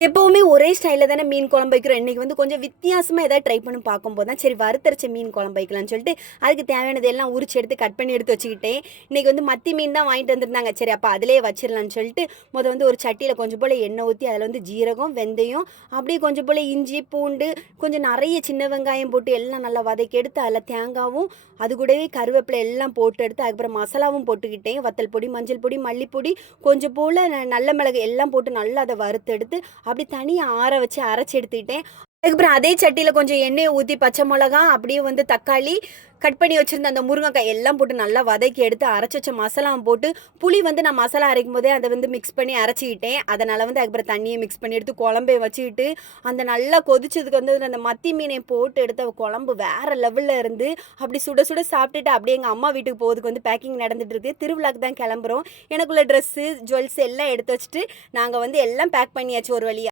எப்பவுமே ஒரே ஸ்டைல்ல தானே மீன் குழம்பு வைக்கிறோம். இன்னைக்கு வந்து கொஞ்சம் வித்தியாசமா ஏதாவது ட்ரை பண்ணி பார்க்கும்போது தான், சரி வறுத்தரைச்ச மீன் குழம்பு வைக்கலாம்னு சொல்லிட்டு, அதுக்கு தேவையானது எல்லாம் உரிச்சு எடுத்து கட் பண்ணி எடுத்து வச்சுக்கிட்டேன். இன்னைக்கு வந்து மத்தி மீன் தான் வாங்கிட்டு வந்திருந்தாங்க. சரி அப்ப அதிலேயே வச்சிரலாம்னு சொல்லிட்டு, வந்து ஒரு சட்டியில கொஞ்சம் போல எண்ணெய் ஊத்தி, அதில வந்து ஜீரகம், வெந்தயம், அப்படியே கொஞ்சம் போல இஞ்சி, பூண்டு, கொஞ்சம் நெறைய சின்ன வெங்காயம் போட்டு எல்லாம் நல்லா வதக்கி எடுத்து, அதில தேங்காவும், அது கூடவே கருவேப்பிலை எல்லாம் போட்டு எடுத்து, அதுக்கப்புறம் மசாலாவும் போட்டுக்கிட்டேன். வத்தல் பொடி, மஞ்சள் பொடி, மல்லிப்பொடி, கொஞ்சம் போல நல்ல மிளகு எல்லாம் போட்டு நல்லா அத வறுத்தெடுத்து அப்படி தனியா ஆற வச்சு அரைச்சு எடுத்துக்கிட்டேன். அதுக்கப்புறம் அதே சட்டியில கொஞ்சம் எண்ணெய ஊத்தி பச்சை மொளகா, அப்படியே வந்து தக்காளி, கட் பண்ணி வச்சிருந்த அந்த முருங்கைக்காய் எல்லாம் போட்டு நல்லா வதக்கி எடுத்து அரைச்சு வச்ச மசாலாவும் போட்டு, புளி வந்து நான் மசாலா அரைக்கும்போதே அத வந்து மிக்ஸ் பண்ணி அரைச்சுக்கிட்டேன். அதனால வந்து அதுக்கப்புறம் தண்ணிய மிக்ஸ் பண்ணி எடுத்து குழம்பையும் வச்சுக்கிட்டு, அந்த நல்லா கொதிச்சதுக்கு வந்து அந்த மத்தி மீனை போட்டு எடுத்த குழம்பு வேற லெவல்ல இருந்து, அப்படி சுட சுட சாப்பிட்டுட்டு அப்படியே எங்க அம்மா வீட்டுக்கு போறதுக்கு வந்து பேக்கிங் நடந்துட்டு இருக்கு. திருவிழாக்கு தான் கிளம்புறோம். எனக்குள்ள ட்ரெஸ்ஸு, ஜுவல்ஸ் எல்லாம் எடுத்து வச்சுட்டு, நாங்க வந்து எல்லாம் பேக் பண்ணியாச்சு ஒரு வழியா.